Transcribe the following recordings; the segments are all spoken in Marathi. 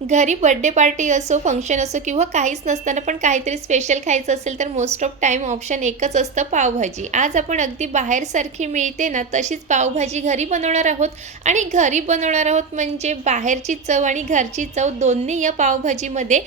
घरी बर्थडे पार्टी असो, फंक्शन असो किंवा काहीच नसताना पण काहीतरी स्पेशल खायचं असेल, तर मोस्ट ऑफ टाईम ऑप्शन एकच असतं पावभाजी. आज आपण अगदी बाहेरसारखी मिळते ना, तशीच पावभाजी घरी बनवणार आहोत आणि घरी बनवणार आहोत म्हणजे बाहेरची चव आणि घरची चव दोन्ही या पावभाजीमध्ये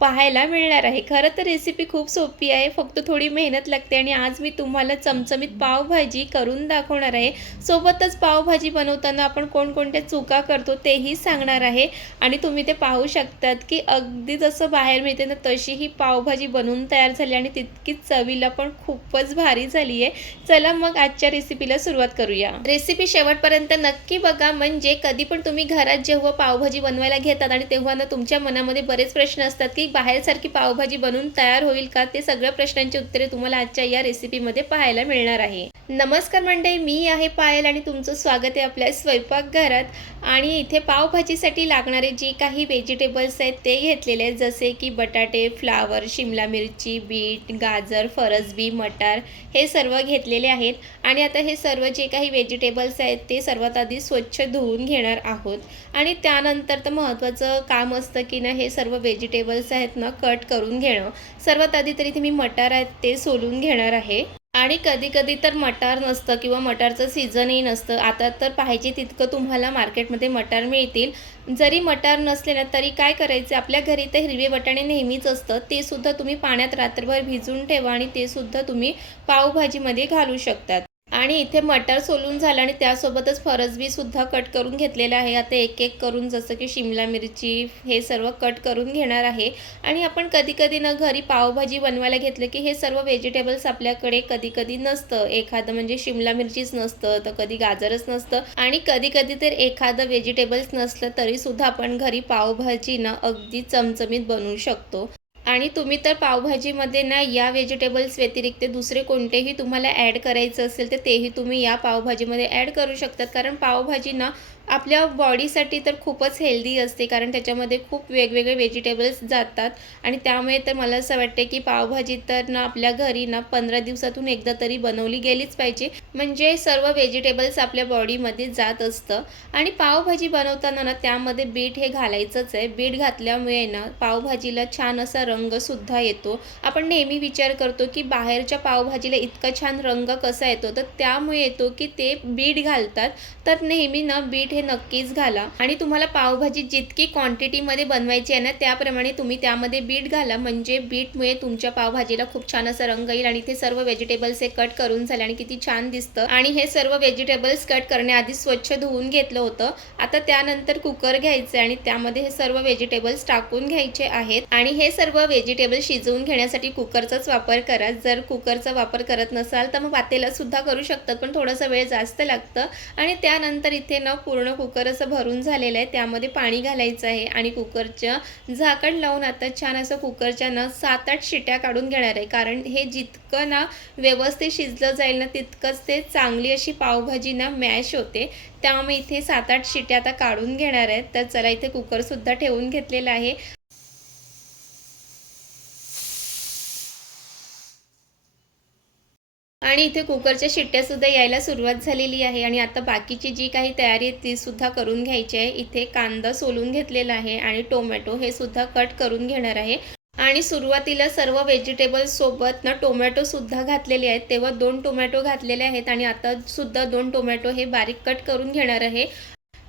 पाहायला मिळणार आहे. खरं तर रेसिपी खूप सोपी आहे, फक्त थोडी मेहनत लागते आणि आज मी तुम्हाला चमचमीत पावभाजी करून दाखवणार आहे. सोबतच पावभाजी बनवताना आपण कोणकोणत्या चुका करतो तेही सांगणार आहे आणि तुम्ही ते पाहू शकतात, की अगदी जसं बाहेर मिळते ना, तशी ही पावभाजी बनवून तयार झाली आणि तितकीच चवीला पण खूपच भारी झाली आहे. चला मग आजच्या रेसिपीला सुरुवात करूया. रेसिपी शेवटपर्यंत नक्की बघा, म्हणजे कधी पण तुम्ही घरात जेव्हा पावभाजी बनवायला घेतात आणि तेव्हा ना तुमच्या मनामध्ये बरेच प्रश्न असतात, की बाहेरसारखी पावभाजी बनवून तयार होईल का? ते सगळ्या प्रश्नांची उत्तरे तुम्हाला आजच्या या रेसिपीमध्ये पाहायला मिळणार आहे. नमस्कार मंडळी, मी आहे पायल आणि तुमचं स्वागत आहे आपल्या स्वयंपाकघरात. आणि इथे पावभाजीसाठी लागणारे जे काही व्हेजिटेबल्स आहेत ते घेतलेले आहेत, जसे की बटाटे, फ्लावर, शिमला मिरची, बीट, गाजर, फरसबी, मटार हे सर्व घेतलेले आहेत. आणि आता हे सर्व जे काही व्हेजिटेबल्स आहेत ते सर्वात आधी स्वच्छ धुवून घेणार आहोत आणि त्यानंतर तर महत्त्वाचं काम असतं की ना हे सर्व व्हेजिटेबल्स आहेत ना कट करून घेणं. सर्वात आधी तरी इथे मी मटार आहेत ते सोलून घेणार आहे. आणि कधी-कधी तर मटार नसतं किंवा मटारचं सीझनही नसतं. आता तर पाहिजे तितकं तुम्हाला मार्केटमध्ये मटार मिळतील. जरी मटार नसले ना, तरी काय करायचे, आपल्या घरी तर हिरवे वाटाणे नेहमीच असतं. ते सुद्धा तुम्ही पाण्यात रात्रभर भिजवून ठेवा आणि ते सुद्धा तुम्ही पावभाजीमध्ये घालू शकतात. आणि इथे मटार सोलून झालं आणि त्यासोबतच फरसबीसुद्धा कट करून घेतलेलं आहे. आता एक-एक करून जसं की शिमला मिरची हे सर्व कट करून घेणार आहे. आणि आपण कधी-कधी ना घरी पावभाजी बनवायला घेतलं की हे सर्व व्हेजिटेबल्स आपल्याकडे कधी-कधी नसतं. एखादं म्हणजे शिमला मिरचीच नसतं, तर कधी गाजरच नसतं आणि कधी-कधी तर एखादं व्हेजिटेबल्स नसलं तरीसुद्धा आपण घरी पावभाजी ना अगदी चमचमीत बनवू शकतो. आणि तुम्ही तर पावभाजीमध्ये ना या व्हेजिटेबल्स व्यतिरिक्त दुसरे कोणतेही तुम्हाला ॲड करायचं असेल तर तेही तुम्ही या पावभाजीमध्ये ॲड करू शकतात. कारण पावभाजी ना आपल्या बॉडीसाठी तर खूपच हेल्दी असते, कारण त्याच्यामध्ये खूप वेगवेगळे व्हेजिटेबल्स जातात. आणि त्यामुळे तर मला असं वाटते की पावभाजी तर ना आपल्या घरी ना 15 दिवसातून एकदा तरी बनवली गेलीच पाहिजे, म्हणजे सर्व व्हेजिटेबल्स आपल्या बॉडीमध्ये जात असतं. आणि पावभाजी बनवताना ना त्यामध्ये बीट हे घालायचंच आहे. बीट घातल्यामुळे ना पावभाजीला छान असा रंगसुद्धा येतो. आपण नेहमी विचार करतो की बाहेरच्या पावभाजीला इतका छान रंग कसा येतो, तर त्यामुळे येतो की ते बीट घालतात. तर नेहमी ना बीट हे नक्कीच घाला. आणि तुम्हाला पावभाजी जितकी क्वांटिटीमध्ये बनवायची आहे ना त्याप्रमाणे तुम्ही त्यामध्ये बीट घाला, म्हणजे बीटमुळे तुमच्या पावभाजीला खूप छान असा रंग येईल. आणि ते सर्व व्हेजिटेबल्स हे कट करून झाले आणि किती छान दिसतं. आणि हे सर्व व्हेजिटेबल्स कट करण्याआधी स्वच्छ धुवून घेतलं होतं. आता त्यानंतर कुकर घ्यायचं आणि त्यामध्ये हे सर्व व्हेजिटेबल्स टाकून घ्यायचे आहेत. आणि हे सर्व व्हेजिटेबल्स शिजवून घेण्यासाठी कुकरचाच वापर करा. जर कुकरचा वापर करत नसाल तर मग पातेल्यात सुद्धा करू शकतात, पण थोडासा वेळ जास्त लागतं. आणि त्यानंतर इथे ना पूर्ण कुकर असं भरून झालेलं आहे, त्यामध्ये पाणी घालायचं आहे आणि कुकरचं झाकण लावून आता छान असं कुकरच्या ना 7-8 शिट्या काढून घेणार आहे. कारण हे जितकं ना व्यवस्थित शिजलं जाईल ना तितकंच ते चांगली अशी पावभाजी ना मॅश होते. त्यामुळे इथे 7-8 शिट्या आता काढून घेणार आहेत. तर चला इथे कुकरसुद्धा ठेवून घेतलेला आहे. आणि इथे कुकरच्या शिट्ट्यासुद्धा यायला सुरुवात झालेली आहे. आणि आता बाकीची जी काही तयारी आहे तीसुद्धा करून घ्यायची आहे. इथे कांदा सोलून घेतलेला आहे आणि टोमॅटो हे सुद्धा कट करून घेणार आहे. आणि सुरुवातीला सर्व व्हेजिटेबल्ससोबत ना टोमॅटोसुद्धा घातलेले आहेत, तेव्हा 2 टोमॅटो घातलेले आहेत आणि आता सुद्धा 2 टोमॅटो हे बारीक कट करून घेणार आहे.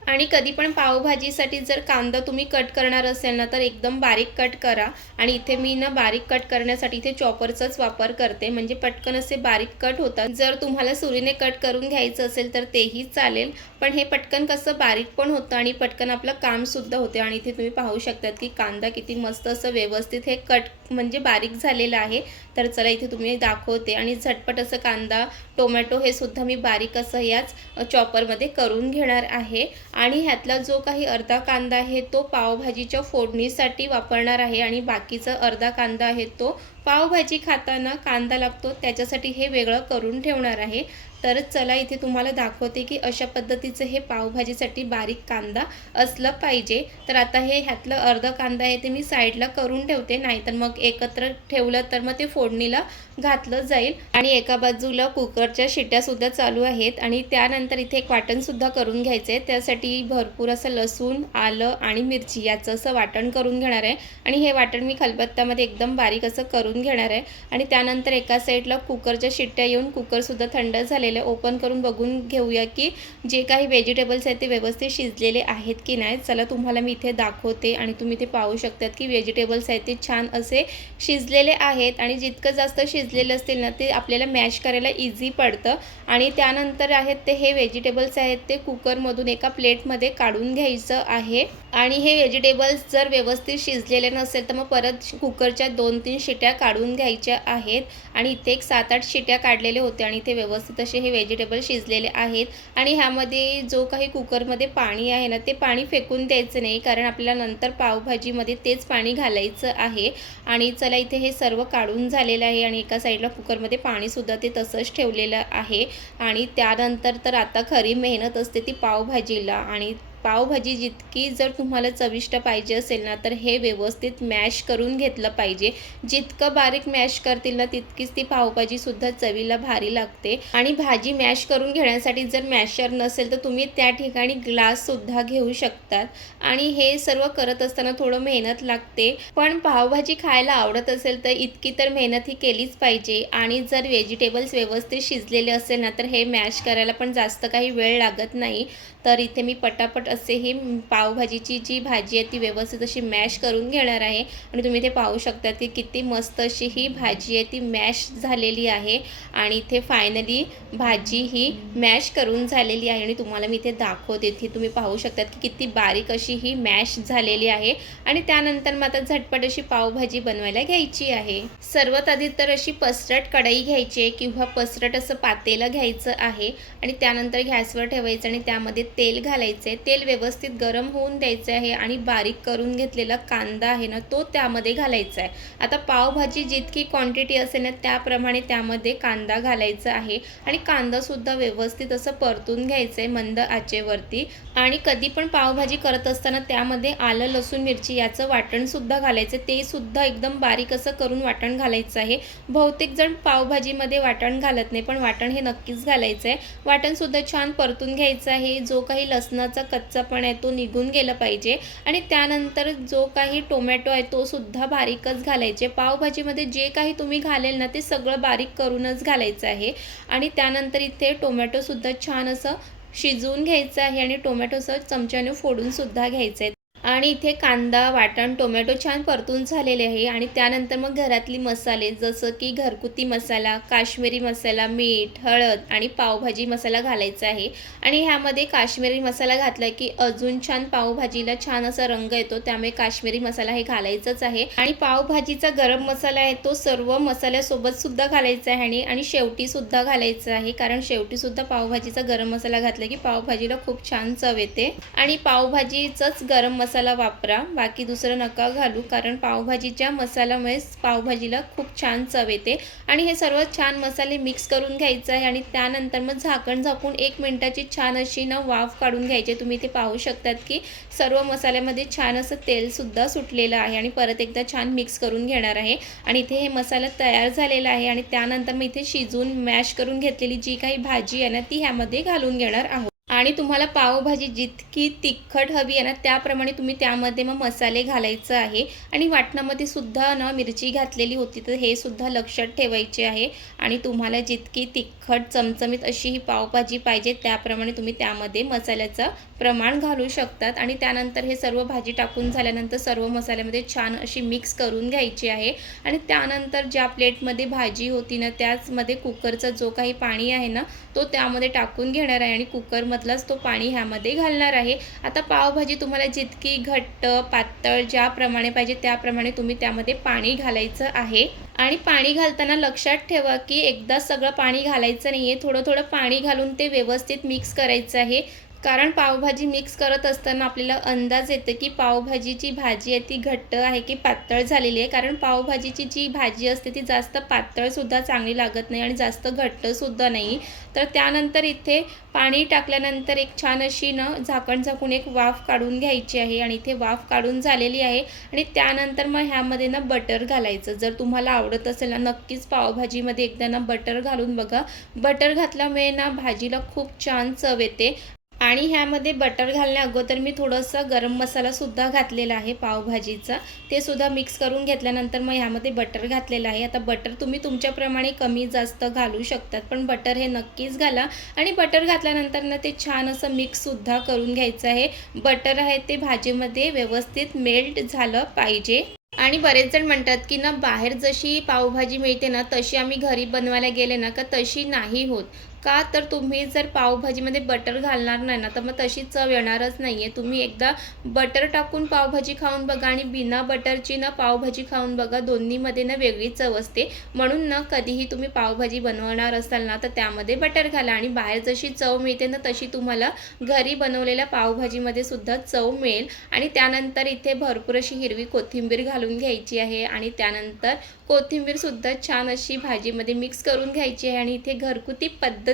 आणि कधी पण पावभाजीसाठी जर कांदा तुम्ही कट करणार असेल ना तर एकदम बारीक कट करा. आणि इथे मी ना बारीक कट करण्यासाठी इथे चॉपरचाच वापर करते, म्हणजे पटकन असे बारीक कट होतात. जर तुम्हाला सुरीने कट करून घ्यायचं असेल तर तेही चालेल, पण हे पटकन कसं बारीक पण होतं आणि पटकन आपलं कामसुद्धा होते. आणि इथे तुम्ही पाहू शकतात की कांदा किती मस्त असं व्यवस्थित हे कट म्हणजे बारीक झालेलं आहे. तर चला इथे तुम्ही दाखवते आणि झटपट असं कांदा टोमॅटो हे सुद्धा मी बारीक असं याच चॉपरमध्ये करून घेणार आहे. आणि ह्यातला जो काही अर्धा कांदा आहे तो पावभाजीच्या फोडणीसाठी वापरणार आहे आणि बाकीचा अर्धा कांदा आहे तो पावभाजी खाताना कांदा लागतो त्याच्यासाठी हे वेगळं करून ठेवणार आहे। तर चला इथे तुम्हाला दाखवते की अशा पद्धतीचं हे पावभाजीसाठी बारीक कांदा असलं पाहिजे। तर आता हे ह्यातलं अर्धा कांदा आहे ते मी साईडला करून ठेवते, नाहीतर मग एकत्र ठेवलं तर मग ते फोडणीला घातलं जाईल। आणि एका बाजूला कुकरच्या शिट्यासुद्धा चालू आहेत आणि त्यानंतर इथे एक वाटणसुद्धा करून घ्यायचं आहे। त्यासाठी भरपूर असं लसूण, आलं आणि मिरची याचं असं वाटण करून घेणार आहे आणि हे वाटण मी खलबत्त्यामध्ये एकदम बारीक असं करून घेणार आहे। आणि त्यानंतर एका साईडला कुकरच्या शिट्ट्या येऊन कुकरसुद्धा थंड झालेलं आहे। ओपन करून बघून घेऊया की जे काही व्हेजिटेबल्स आहेत ते व्यवस्थित शिजलेले आहेत की नाही। चला तुम्हाला मी इथे दाखवते आणि तुम्ही इथे पाहू शकतात की व्हेजिटेबल्स आहेत ते छान असे शिजलेले आहेत आणि जितकं जास्त शिजलेलं असतील ना ते आपल्याला मॅश करायला इझी पडतं। आणि त्यानंतर आहेत ते हे व्हेजिटेबल्स आहेत ते कुकरमधून एका प्लेटमध्ये काढून घ्यायचं आहे। आणि हे व्हेजिटेबल्स जर व्यवस्थित शिजलेले नसेल तर मग परत कुकरच्या 2-3 शिट्या काढून घ्यायच्या आहेत। आणि इथे एक 7-8 शिट्या काढलेले होते आणि इथे व्यवस्थित असे हे व्हेजिटेबल शिजलेले आहेत। आणि ह्यामध्ये जो काही कुकरमध्ये पाणी आहे ना ते पाणी फेकून द्यायचं नाही, कारण आपल्याला नंतर पावभाजीमध्ये तेच पाणी घालायचं आहे। आणि चला इथे हे सर्व काढून झालेलं आहे आणि एका साईडला कुकरमध्ये पाणीसुद्धा ते तसंच ठेवलेलं आहे। आणि त्यानंतर तर आता खरी मेहनत असते ती पावभाजीला। आणि पावभाजी जितकी जर तुम्हाला चविष्ट पाहिजे असेल ना तर हे व्यवस्थित मॅश करून घेतलं पाहिजे। जितकं बारीक मॅश करतील ना तितकीच ती पावभाजीसुद्धा चवीला भारी लागते। आणि भाजी मॅश करून घेण्यासाठी जर मॅशर नसेल तर तुम्ही त्या ठिकाणी ग्लाससुद्धा घेऊ शकतात। आणि हे सर्व करत असताना थोडं मेहनत लागते, पण पावभाजी खायला आवडत असेल तर इतकी तर मेहनत ही केलीच पाहिजे। आणि जर व्हेजिटेबल्स व्यवस्थित शिजलेले असेल ना तर हे मॅश करायला पण जास्त काही वेळ लागत नाही। तर इथे मी पटापट असे ही पावभाजीची जी भाजी आहे ती व्यवस्थित अशी मॅश करून घेणार आहे। आणि तुम्ही इथे पाहू शकता की किती मस्त अशी ही भाजी आहे ती मॅश झालेली आहे। आणि इथे फायनली भाजी ही मॅश करून झालेली आहे आणि तुम्हाला मी इथे दाखवते। इथे तुम्ही पाहू शकतात की किती बारीक अशी ही मॅश झालेली आहे। आणि त्यानंतर मग आता झटपट अशी पावभाजी बनवायला घ्यायची आहे। सर्वात आधी तर अशी पसरट कढई घ्यायची आहे किंवा पसरट असं पातेलं घ्यायचं आहे आणि त्यानंतर गॅसवर ठेवायचं आणि त्यामध्ये तेल घालायचं आहे। तेल व्यवस्थित गरम होऊन द्यायचं आहे आणि बारीक करून घेतलेला कांदा आहे ना तो त्यामध्ये घालायचा आहे। आता पावभाजी जितकी क्वांटिटी असेल ना त्याप्रमाणे त्यामध्ये कांदा घालायचा आहे आणि कांदासुद्धा व्यवस्थित असं परतून घ्यायचं आहे मंद आचेवरती। आणि कधी पण पावभाजी करत असताना त्यामध्ये आलं, लसूण, मिरची याचं वाटणसुद्धा घालायचं, ते सुद्धा एकदम बारीक असं करून वाटण घालायचं आहे। बहुतेक जण पावभाजीमध्ये वाटण घालत नाही, पण वाटण हे नक्कीच घालायचं आहे। वाटणसुद्धा छान परतून घ्यायचं आहे, जो काही लसणाचा कच्चापण आहे तो निघून गेला पाहिजे। आणि त्यानंतर जो काही टोमॅटो आहे तो सुद्धा बारीकच घालायचे। पावभाजीमध्ये जे काही तुम्ही घालेल ना ते सगळं बारीक करूनच घालायचं आहे। आणि त्यानंतर इथे टोमॅटोसुद्धा छान असं शिजवून घ्यायचं आहे आणि टोमॅटोचं चमच्याने फोडून सुद्धा घ्यायचं आहे। आणि इथे कांदा, वाटण, टोमॅटो छान परतून झालेले आहे। आणि त्यानंतर मग घरातली मसाले जसं की घरगुती मसाला, काश्मीरी मसाला, मीठ, हळद आणि पावभाजी मसाला घालायचा आहे। आणि ह्यामध्ये काश्मीरी मसाला घातला की अजून छान पावभाजीला छान असा रंग येतो, त्यामुळे काश्मीरी मसाला हे घालायचंच आहे। आणि पावभाजीचा गरम मसाला आहे तो सर्व मसाल्यासोबत सुद्धा घालायचा आहे आणि शेवटी सुद्धा घालायचं आहे, कारण शेवटी सुद्धा पावभाजीचा गरम मसाला घातला की पावभाजीला खूप छान चव येते। आणि पावभाजीचाच गरम मसाला वापरा, बाकी दुसरं नका घालू, कारण पावभाजीच्या मसाल्यामुळे पावभाजीला खूप छान चव येते। आणि हे सर्व छान मसाले मिक्स करून घ्यायचं आहे आणि त्यानंतर मग झाकण झाकून 1 मिनिटाची छान अशी ना वाफ काढून घ्यायची। तुम्ही इथे पाहू शकतात की सर्व मसाल्यामध्ये छान असं तेलसुद्धा सुटलेलं आहे आणि परत एकदा छान मिक्स करून घेणार आहे। आणि इथे हे मसाला तयार झालेला आहे आणि त्यानंतर मग इथे शिजवून मॅश करून घेतलेली जी काही भाजी आहे ना ती ह्यामध्ये घालून घेणार आहोत। आणि तुम्हाला पावभाजी जितकी तिखट हवी आहे ना त्याप्रमाणे तुम्ही त्यामध्ये मग मसाले घालायचं आहे। आणि वाटणामध्ये सुद्धा ना मिरची घातलेली होती, तर हे सुद्धा लक्षात ठेवायचे आहे। आणि तुम्हाला जितकी तिखट चमचमीत अशी ही पावभाजी पाहिजे त्याप्रमाणे तुम्ही त्यामध्ये मसाल्याचं प्रमाण घालू शकतात। आणि त्यानंतर हे सर्व भाजी टाकून झाल्यानंतर सर्व मसाल्यामध्ये छान अशी मिक्स करून घ्यायची आहे। आणि त्यानंतर ज्या प्लेटमध्ये भाजी होती ना त्याचमध्ये कुकरचा जो काही पाणी आहे ना तो त्यामध्ये टाकून घेणार आहे आणि कुकरमधलाच तो पाणी ह्यामध्ये घालणार आहे। आता पावभाजी तुम्हाला जितकी घट्ट, पातळ ज्याप्रमाणे पाहिजे त्याप्रमाणे तुम्ही त्यामध्ये पाणी घालायचं आहे। आणि पाणी घालताना लक्षात ठेवा की एकदा सगळं पाणी घालायचं नाही आहे, थोडं थोडं पाणी घालून ते व्यवस्थित मिक्स करायचं आहे, कारण पावभाजी मिक्स करत असताना आपल्याला अंदाज येतो की पावभाजीची भाजी आहे ती घट्ट आहे की पातळ झालेली आहे. कारण पावभाजीची जी भाजी असते ती जास्त पातळसुद्धा चांगली लागत नाही आणि जास्त घट्टसुद्धा नाही. तर त्यानंतर इथे पाणी टाकल्यानंतर एक छान अशी झाकण झाकून एक वाफ काढून घ्यायची आहे आणि इथे वाफ काढून झालेली आहे. आणि त्यानंतर मग ह्यामध्ये बटर घालायचं. जर तुम्हाला आवडत असेल नक्कीच पावभाजीमध्ये एकदा बटर घालून बघा. बटर घातल्यामुळे भाजीला खूप छान चव येते. आणि ह्यामध्ये बटर घालण्या अगोदर मी थोडंसं गरम मसालासुद्धा घातलेला आहे पावभाजीचा. ते सुद्धा मिक्स करून घेतल्यानंतर मग ह्यामध्ये बटर घातलेलं आहे. आता बटर तुम्ही तुमच्याप्रमाणे कमी जास्त घालू शकतात, पण बटर हे नक्कीच घाला. आणि बटर घातल्यानंतर ते छान असं मिक्ससुद्धा करून घ्यायचं आहे. बटर आहे ते भाजीमध्ये व्यवस्थित मेल्ट झालं पाहिजे. आणि बरेच जण म्हणतात की बाहेर जशी पावभाजी मिळते तशी आम्ही घरी बनवायला गेले का तशी नाही होत. का तर तुम्ही जर पावभाजीमध्ये बटर घालणार नाही तर मग तशी चव येणारच नाही आहे. तुम्ही एकदा बटर टाकून पावभाजी खाऊन बघा आणि बिना बटरची पावभाजी खाऊन बघा. दोन्हीमध्ये वेगळी चव असते. म्हणून कधीही तुम्ही पावभाजी बनवणार असाल तर त्यामध्ये बटर घाला. आणि बाहेर जशी चव मिळते तशी तुम्हाला घरी बनवलेल्या पावभाजीमध्ये सुद्धा चव मिळेल. आणि त्यानंतर इथे भरपूर अशी हिरवी कोथिंबीर घालून घ्यायची आहे. आणि त्यानंतर कोथिंबीरसुद्धा छान अशी भाजीमध्ये मिक्स करून घ्यायची आहे. आणि इथे घरगुती पद्धतीने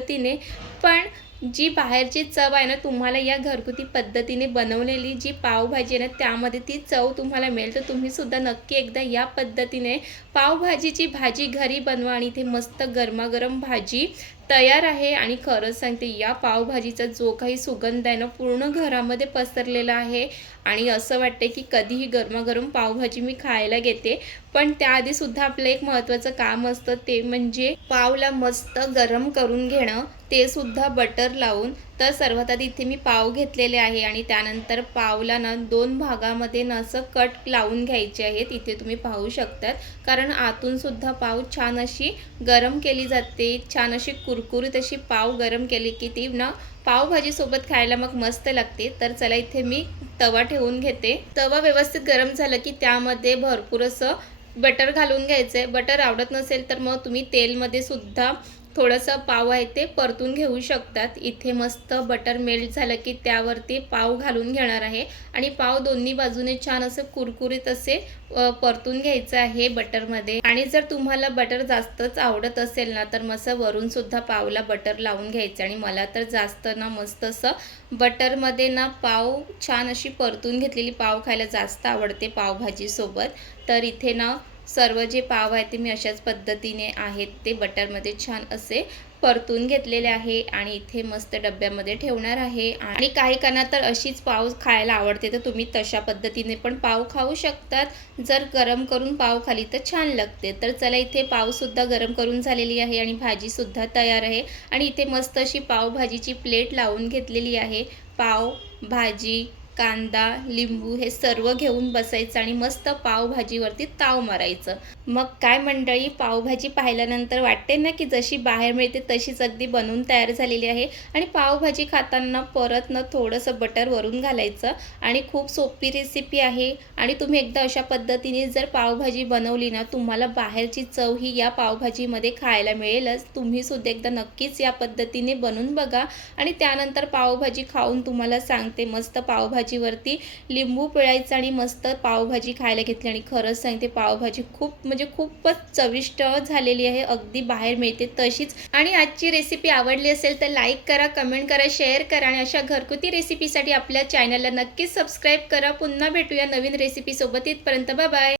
पण जी बाहेरची चव आहे तुम्हाला या घरगुती पद्धतीने बनवलेली जी पावभाजी आहे त्यामध्ये ती चव तुम्हाला मिळेल. तर तुम्हीसुद्धा नक्की एकदा या पद्धतीने पावभाजीची भाजी घरी बनवा. आणि इथे मस्त गरमागरम भाजी तयार आहे. आणि खरंच सांगते या पावभाजीचा जो काही सुगंध आहे पूर्ण घरामध्ये पसरलेला आहे. आणि असं वाटते की कधीही गरमागरम पावभाजी मी खायला घेते. पण त्याआधीसुद्धा आपलं एक महत्त्वाचं काम असतं, ते म्हणजे पावला मस्त गरम करून घेणं, ते सुद्धा बटर लावून. तर सर्वात आधी इथे मी पाव घेतलेले आहे आणि त्यानंतर पावला 2 भागामध्ये असं कट लावून घ्यायचे आहेत. इथे तुम्ही पाहू शकतात. कारण आतून सुद्धा पाव छान अशी गरम केली जाते. छान अशी कुरकुरीत अशी पाव गरम केली की ती पावभाजीसोबत खायला मग मस्त लागते. तर चला इथे मी तवा ठेवून घेते. तवा व्यवस्थित गरम झालं की त्यामध्ये भरपूर असं बटर घालून घ्यायचं आहे. बटर आवडत नसेल तर मग तुम्ही तेलमध्ये सुद्धा थोडंसं पाव आहे ते परतून घेऊ शकतात. इथे मस्त बटर मेल्ट झालं की त्यावरती पाव घालून घेणार आहे. आणि पाव दोन्ही बाजूने छान असं कुरकुरीत असे परतून घ्यायचं आहे बटरमध्ये. आणि जर तुम्हाला बटर जास्तच आवडत असेल तर मस्त वरून सुद्धा पावला बटर लावून घ्यायचं. आणि मला तर जास्त मस्त असं बटरमध्ये पाव छान अशी परतून घेतलेली पाव खायला जास्त आवडते पावभाजीसोबत. तर इथे सर्व जे पाव आहेत ते मी अशाच पद्धतीने आहेत ते बटरमध्ये छान असे परतून घेतलेले आहे. आणि इथे मस्त डब्यामध्ये ठेवणार आहे. आणि काही काना तर अशीच पाव खायला आवडते तर तुम्ही तशा पद्धतीने पण पाव खाऊ शकतात. जर गरम करून पाव खाली तर छान लागते. तर चला इथे पावसुद्धा गरम करून झालेली आहे आणि भाजीसुद्धा तयार आहे. आणि इथे मस्त अशी पावभाजीची प्लेट लावून घेतलेली आहे. पाव, भाजी, कांदा, लिंबू हे सर्व घेऊन बसायचं आणि मस्त पावभाजीवरती ताव मारायचं. मग काय मंडळी, पावभाजी पाहिल्यानंतर वाटते की जशी बाहेर मिळते तशीच अगदी बनवून तयार झालेली आहे. आणि पावभाजी खाताना परत थोडंसं बटर वरून घालायचं. आणि खूप सोपी रेसिपी आहे. आणि तुम्ही एकदा अशा पद्धतीने जर पावभाजी बनवली तुम्हाला बाहेरची चव ही या पावभाजीमध्ये खायला मिळेलच. तुम्हीसुद्धा एकदा नक्कीच या पद्धतीने बनवून बघा. आणि त्यानंतर पावभाजी खाऊन तुम्हाला सांगते मस्त पावभाजीवरती लिंबू पिळायचं आणि मस्त पावभाजी खायला घेतली. आणि खरंच सांगते पावभाजी खूपच चविष्ट झालेली आहे. अगदी बाहेर मिळते तशीच. आणि आजची रेसिपी आवडली असेल तर लाईक करा, कमेंट करा, शेअर करा. आणि अशा घरगुती रेसिपीसाठी आपल्या चॅनलला नक्कीच सबस्क्राईब करा. पुन्हा भेटूया नवीन रेसिपीसोबत. इथपर्यंत बाय बाय.